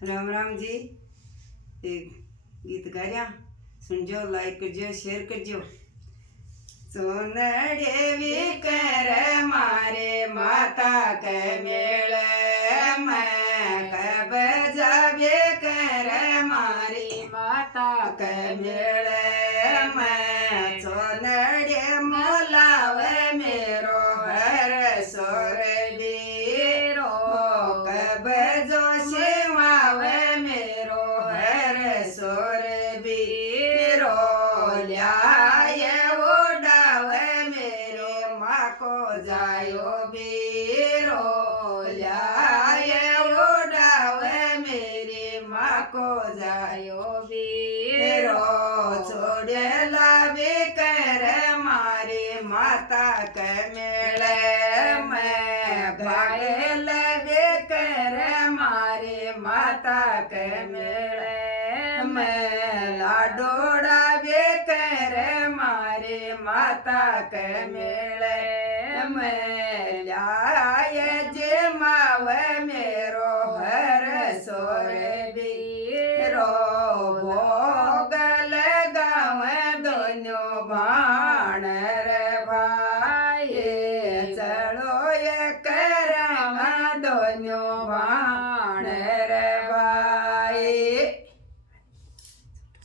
राम राम जी। गीत गा रहा सुनजो, लाइक करजो, शेयर करजो। सोनड़े भी कर मारे माता के मेल मैं कब जावे कर मारी माता के मेल मैं सोनड़े मोलावे मेरो हर सोर बीरो कब जो शिवावे मेरो हर सोर बीरो ल्याय उड़ावे मेरे माँ को जायो बीरो ल्याय उड़ावे मेरी माँ को जायो बीरो छोड़े लावे कर मारी माता के मेले मैं भागे लगे कर मारी माता के मेले मैं लाडोड़ा वे कर मारी माता के मेले मैं लाय